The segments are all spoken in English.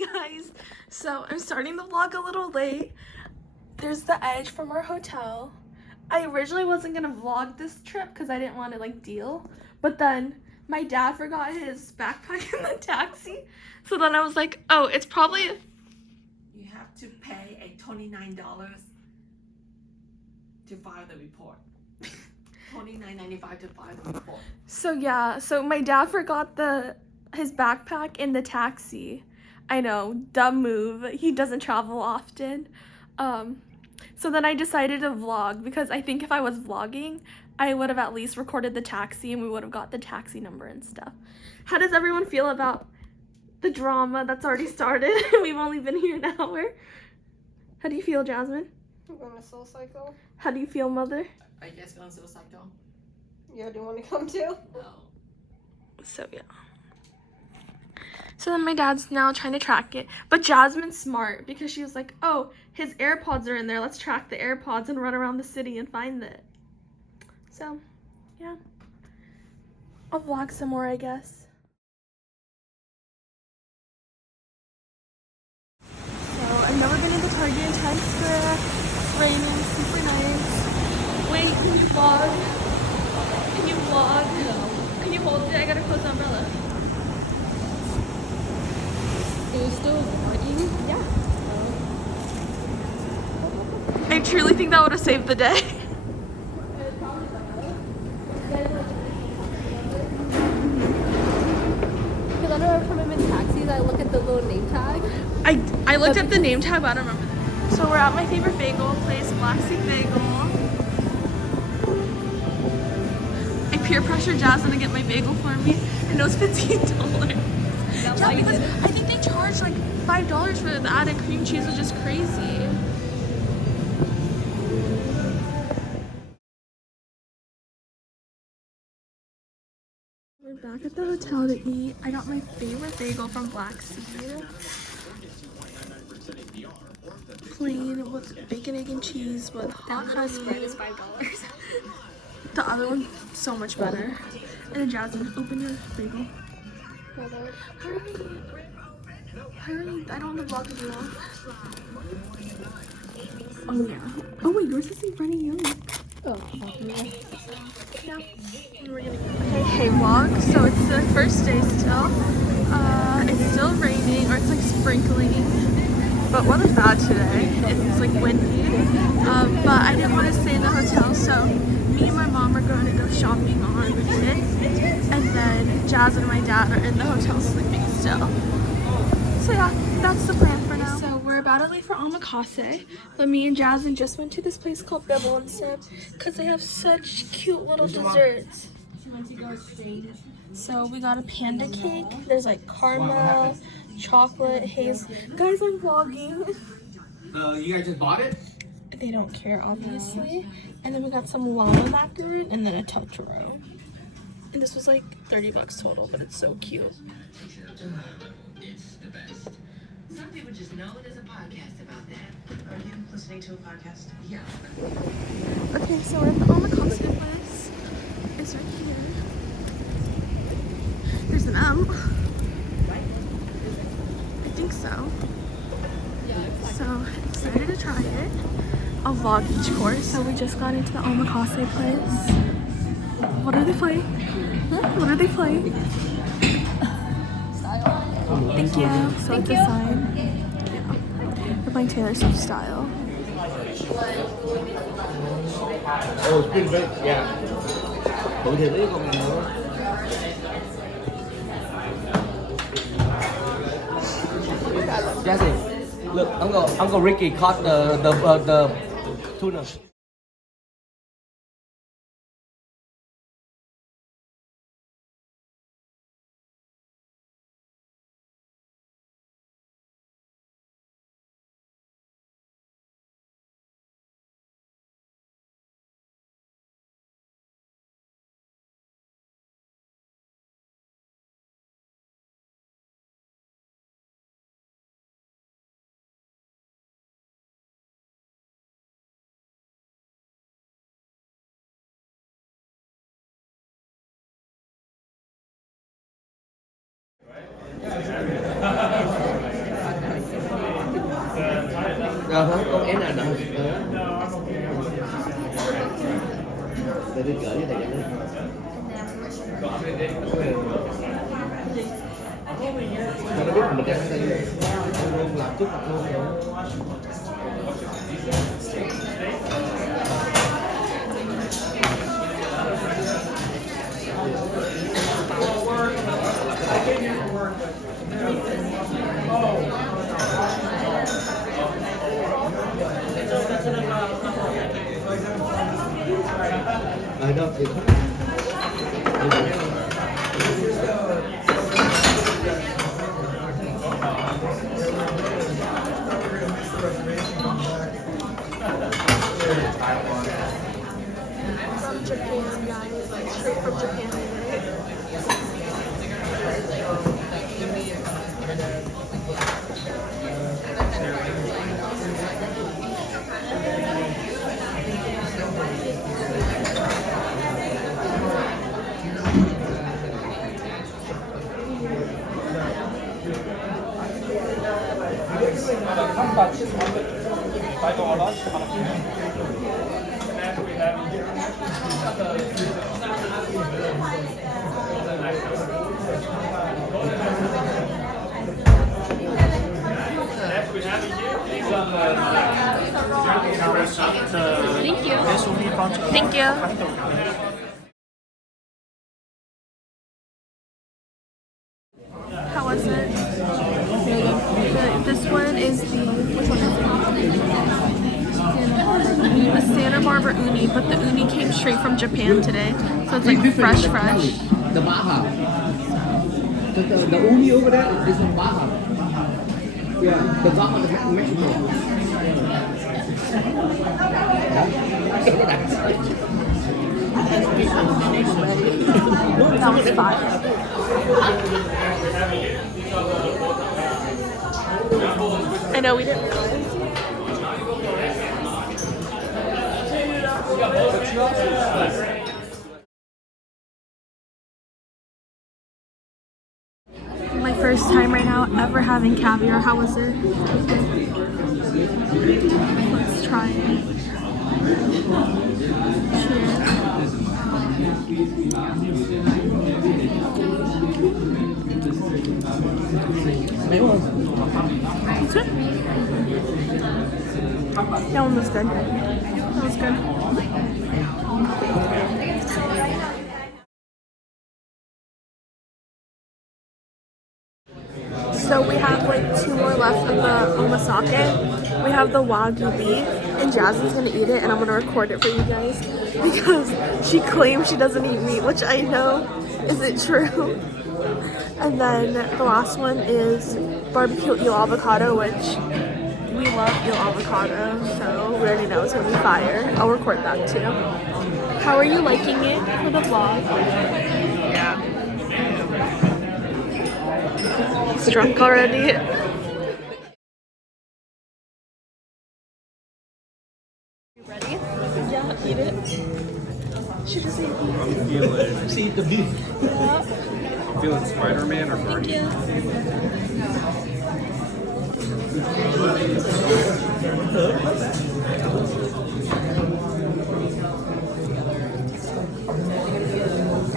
Hey guys, so I'm starting the vlog a little late. There's the edge from our hotel. I originally wasn't gonna vlog this trip because I didn't want to like deal, but then my dad forgot his backpack in the taxi, so then I was like, oh, it's probably You have to pay a $29 to file the report. $29.95 to file the report. So yeah, so my dad forgot his backpack in the taxi. I know, dumb move. He doesn't travel often. So then I decided to vlog because I think if I was vlogging, I would have at least recorded the taxi and we would have got the taxi number and stuff. How does everyone feel about the drama that's already started? We've only been here an hour. How do you feel, Jasmine? I'm going to Soul Cycle. How do you feel, Mother? I guess going to Soul Cycle. Yeah, do you want to come too? No. So yeah. So then my dad's now trying to track it. But Jasmine's smart because she was like, oh, his AirPods are in there. Let's track the AirPods and run around the city and find it. So, yeah. I'll vlog some more, I guess. So, I've never been in the Target in Times Square. It's raining, super nice. Wait, can you vlog? Can you vlog? No. Can you hold it? I gotta close the umbrella. It was still vlogging? Yeah. I truly think that would have saved the day. Because I know every time I'm in taxis, I look at the little name tag. I looked at the name tag, but I don't remember the name. So we're at my favorite bagel place, Black Sea Bagel. I peer pressured Jasmine to get my bagel for me, and it was $15. Yeah, because I think they charge like $5 for the added cream cheese, which is crazy. We're back at the hotel to eat. I got my favorite bagel from Black Sea. Plain with bacon, egg, and cheese with hot honey. Spread is $5. The other one's so much better. And then Jasmine, open your bagel. Hurry. Hurry. I don't want to vlog you long. Oh yeah. Oh wait, yours is running young. Oh, Yeah. We're gonna go. Hey vlog. So it's the first day still. It's still raining, or it's like sprinkling. But weather's bad today. It's like windy. But I didn't want to stay in the hotel, so me and my mom are going to go shopping on Wednesday. And then Jazz and my dad are in the hotel sleeping still. So yeah, that's the plan for now. So we're about to leave for Omakase, but me and Jasmine just went to this place called Bibble and Sip because they have such cute little desserts. So we got a panda cake. There's like caramel, chocolate, hazel. Guys, I'm vlogging. You guys just bought it? They don't care, obviously. And then we got some llama macaroon and then a totoro. And this was like $30 total, but it's so cute. It's the best. Some people just know there's a podcast about that. Are you listening to a podcast? Yeah. Okay, so we're at the Omakase place. It's right here. There's an M. I think so. So excited to try it. I'll vlog each course. So we just got into the Omakase place. What are they playing? What are they playing? Thank you. So it's a sign. Yeah. They're playing Taylor Swift Style. Oh, it's pretty big. Yeah. Tụi thì biết con nữa. Jesse, look, Uncle Ricky caught the tuna. con én là đâu? Để đi gửi cho thầy Danh đi. Mà nó biết mình đang đây luôn làm trước mặt luôn nữa. Đâu thì From Japan, guys. Like straight from Japan today. Thank you. Thank you. How was it? This one is the, which one is it? The Santa Barbara uni, but the uni came straight from Japan today. So it's like fresh. The Baja. The uni over there is in Baja. Yeah, the Baja is Mexico. That was fire. I know we didn't realize. My first time right now ever having caviar. How was it? Let's try it. Cheers. It's good. That one was good. That was good. So we have like 2 more left of the omasake. We have the wagyu beef, and Jasmine's gonna eat it, and I'm gonna record it for you guys because she claims she doesn't eat meat, which I know isn't true. And then the last one is barbecue eel avocado, which we love eel avocado, so we already know it's gonna be fire. I'll record that too. How are you liking it for the vlog? Yeah. He's drunk already. You ready? Yeah, eat it. She just ate it. I'm feeling. See the beef. Yeah. I'm feeling Spider-Man or Guardian.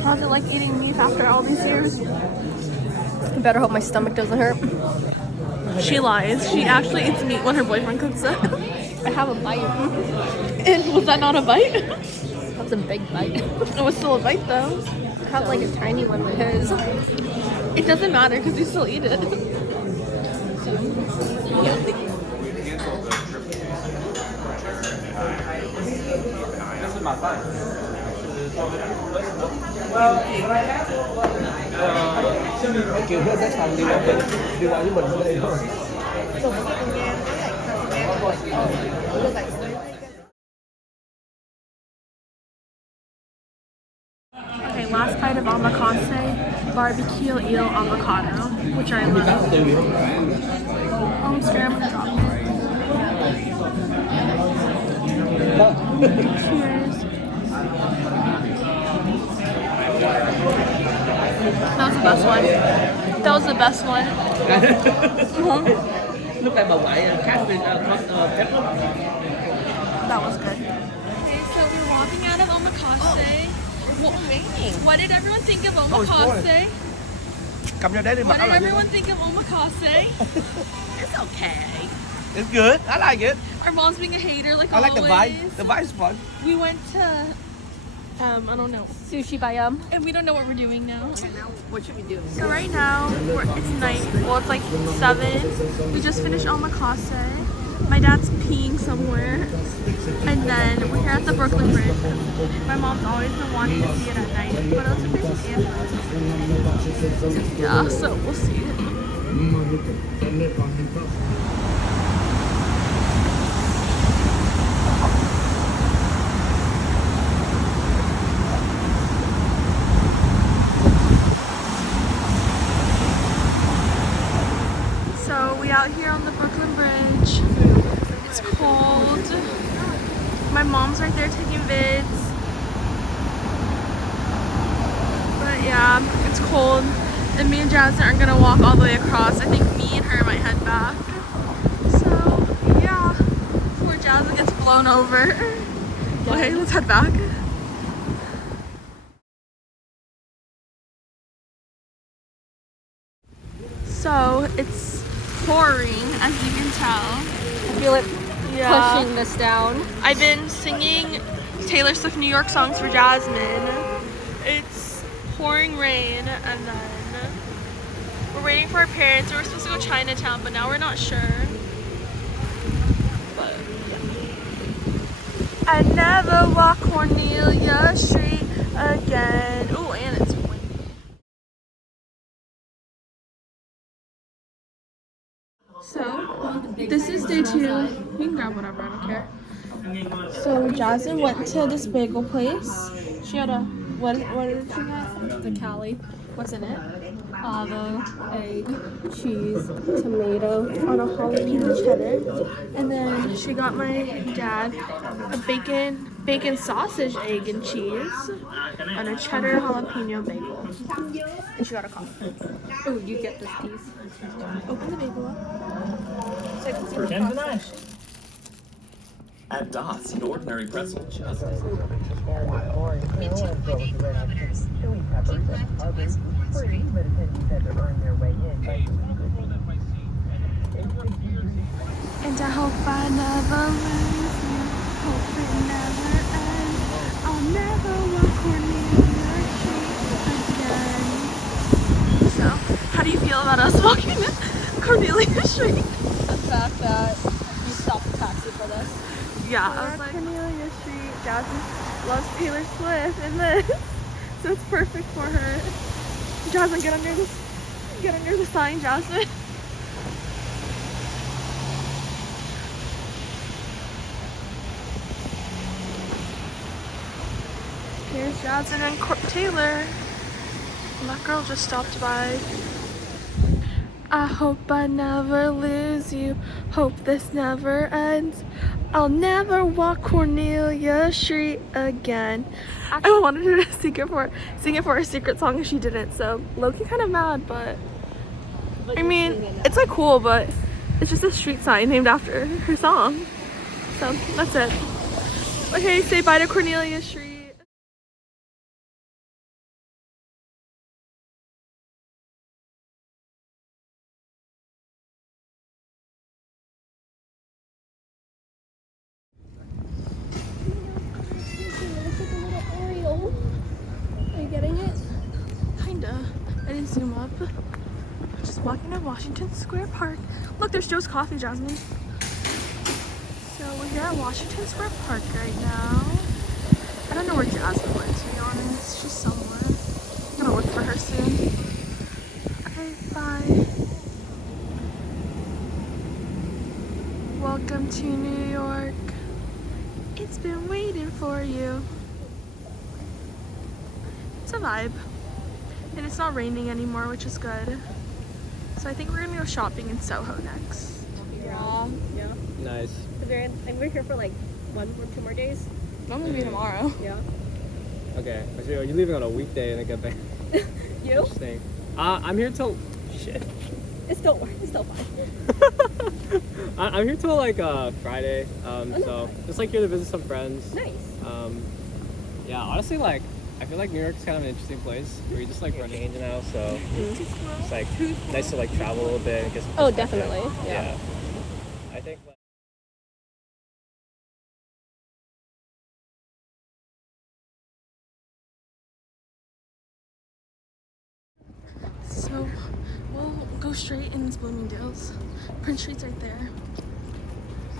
How's it like eating beef after all these years? I better hope my stomach doesn't hurt. She lies. She actually eats meat when her boyfriend cooks it. I have a bite. And was that not a bite? That's a big bite. It was still a bite though. I have like a tiny one with his. It doesn't matter because you still eat it. We canceled the trip. This is my time. Kiểu hết các thằng đi qua với mình ở đây thôi. Okay, last bite of omakase, barbecue eel avocado, which I love. Oh, I'm scared I'm gonna drop it. Cheers. That was the best one. That was the best one. Look like bà ngoại khác với phép lắm. That was good. Okay, so we're walking out of Omakase. What did everyone think of Omakase? Cầm vô đấy đi What mặc áo did lại vô. everyone think of Omakase? It's okay. It's good. I like it. Our mom's being a hater like I like the always. vibe. The vibe's fun. We went to, I don't know. Sushi Bayam. And we don't know what we're doing now. What should we do? So right now, it's night. Well, it's like 7. We just finished Omakase. My dad's peeing somewhere. And then we're here at the Brooklyn Bridge. My mom's always been wanting to see it at night. But also there's an ambulance. Yeah, so we'll see it. So we out here on the Brooklyn Bridge. It's cold. My mom's right there taking vids. But yeah, it's cold. And me and Jasmine aren't gonna walk all the way across. I think me and her might head back. So yeah, before Jasmine gets blown over. Okay, let's head back. So it's pouring, as you can tell. I feel it pushing this down. I've been singing Taylor Swift New York songs for Jasmine. It's pouring rain, and then we're waiting for our parents. We were supposed to go Chinatown, but now we're not sure. But I never walk Cornelia Street again. Ooh, and it's windy. So, this is day 2. You can grab whatever, I don't care. So, Jasmine went to this bagel place. She had a, what did she get? The Cali. What's in it? Avocado, egg, cheese, tomato. On a jalapeno cheddar. And then she got my dad a bacon sausage, egg, and cheese on a cheddar jalapeno bagel. And she got a coffee. Oh, you get this piece. Open the bagel up. So I can see the process. At Dots, an ordinary pretzel just And I hope I never lose you. Hope it never ends. I'll never walk Cornelia Street again. So, how do you feel about us walking Cornelia Street? The fact that you stopped the taxi for this. Yeah, I was like, Cornelia Street. Jasmine loves Taylor Swift and this, so it's perfect for her. Jasmine, get under the sign, Jasmine. Here's Jasmine and Taylor. And that girl just stopped by. I hope I never lose you. Hope this never ends. I'll never walk Cornelia Street again. I wanted her to sing it for a secret song and she didn't, so low-key kind of mad, but I mean, it's like cool, but it's just a street sign named after her song. So that's it. Okay, say bye to Cornelia Street. Are you getting it? Kinda. I didn't zoom up. Just walking to Washington Square Park. Look, there's Joe's Coffee, Jasmine. So we're here at Washington Square Park right now. I don't know where Jasmine went, to be honest. She's somewhere. I'm gonna look for her soon. Okay, bye. Welcome to New York. It's been waiting for you. It's a vibe. And it's not raining anymore, which is good. So I think we're gonna go shopping in Soho next. Yeah. Yeah. Nice. And we're here for like 1 or 2 more days. I'm gonna be tomorrow. Yeah. Okay. So you're leaving on a weekday and I get back. You? Interesting. I'm here till shit. It's still fine. I'm here till like Friday. no. So just like here to visit some friends. Nice. Yeah, honestly, like I feel like New York's kind of an interesting place where you just like run change now. So it's like nice to like travel a little bit and get some Oh, perspective. definitely. Yeah. I think. Like, So we'll go straight in Bloomingdale's. Prince Street's right there.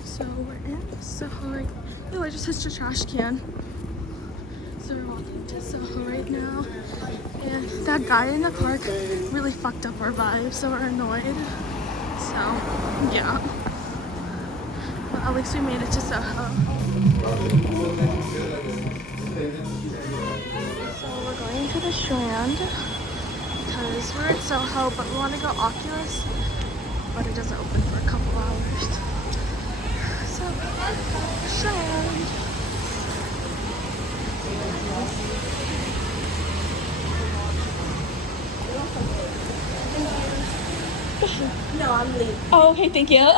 So we're in Soho right. Oh, I just touched a trash can. So we're walking to Soho right now. And that guy in the park really fucked up our vibe, so we're annoyed. So yeah. But at least we made it to Soho. So we're going to the Strand because we're at Soho, but we want to go Oculus, but it doesn't open for a couple hours. So, Strand. No, I'm leaving. Oh, okay, thank you.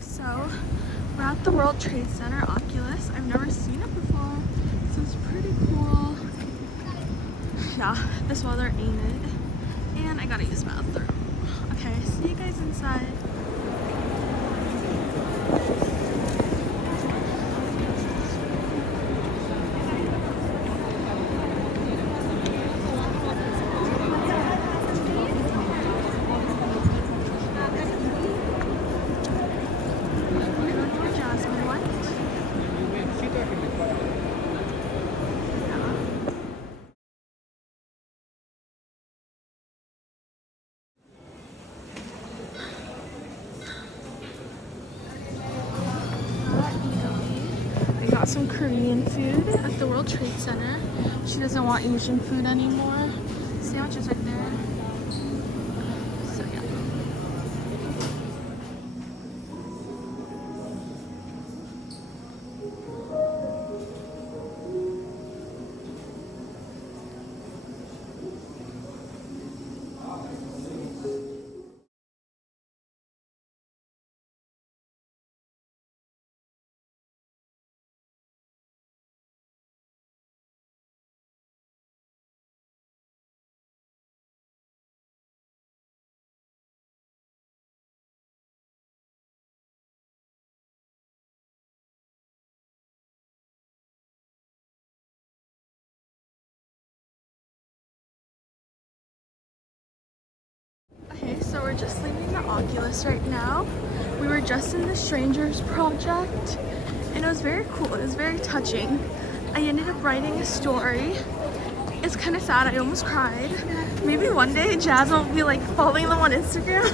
So, we're at the World Trade Center Oculus. I've never seen it before, so it's pretty cool. Yeah, this weather ain't it. And I gotta use the bathroom. Okay, see you guys inside. Jasmine, what? I got some Korean food at the World Trade Center. She doesn't want Asian food anymore. Sandwiches right there. So yeah. Okay, so we're just leaving the Oculus right now. We were just in the Strangers Project, and it was very cool. It was very touching. I ended up writing a story. It's kind of sad. I almost cried. Maybe one day Jasmine will be like following them on Instagram.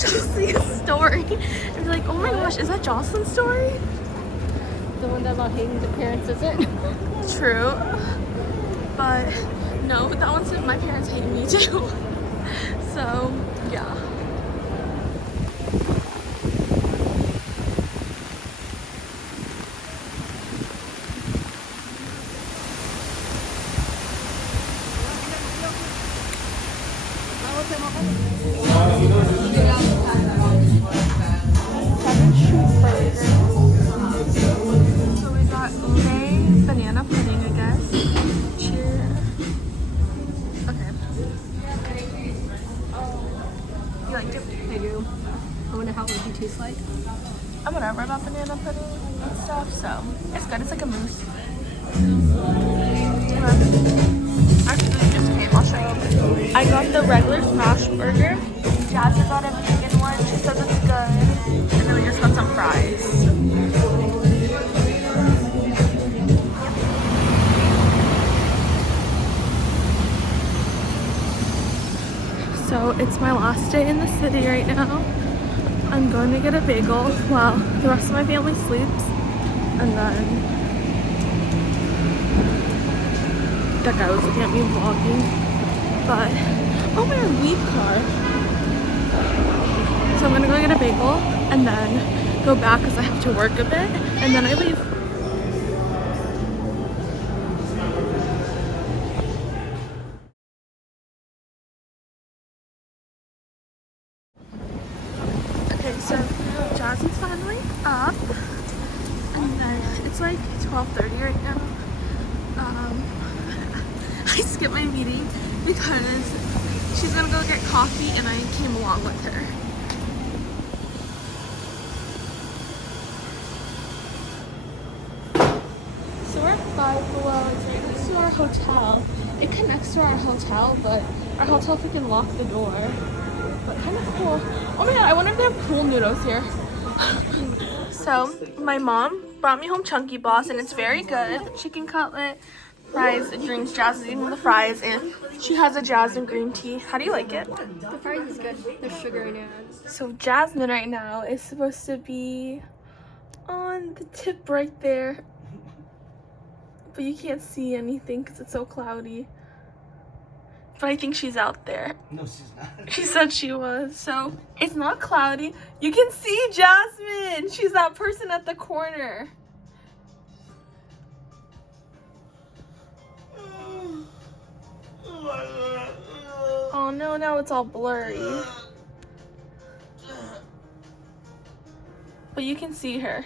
She'll see a story and be like, oh my gosh, is that Jocelyn's story? The one that about hating the parents isn't. True. But no, that one said my parents hate me too. So, yeah. So we got ube banana pudding, I guess. Cheer. Okay. You liked it? I do. I wonder how it would you taste like. I'm whatever about banana pudding and stuff, so it's good. It's like a mousse. Actually, this just came. I'll show you. I got the regular smash burger. Jasmine got a vegan one. She says it's good. And then we just got some fries. So So it's my last day in the city right now. I'm going to get a bagel while the rest of my family sleeps, and then that guy was looking at me vlogging. But oh my god, weed car. So I'm gonna go get a bagel and then go back because I have to work a bit, and then I leave. Okay, so Jazz is finally up, and then it's like 12:30 right now. I skipped my meeting because she's gonna go get coffee and I came along with her. So we're at Five Below. It's right next to our hotel. It connects to our hotel, but our hotel freaking locked the door. But kind of cool. Oh my god, I wonder if they have pool noodles here. So my mom brought me home Chunky Boss, and it's very good. Chicken cutlet, fries, and drinks. Jazz is eating the fries, and she has a jasmine green tea. How do you like it? The fries is good. There's sugar in it. So Jasmine right now is supposed to be on the tip right there, but you can't see anything because it's so cloudy. But I think she's out there. No, she's not. She said she was. So it's not cloudy. You can see Jasmine. She's that person at the corner. Oh no, now it's all blurry. But you can see her.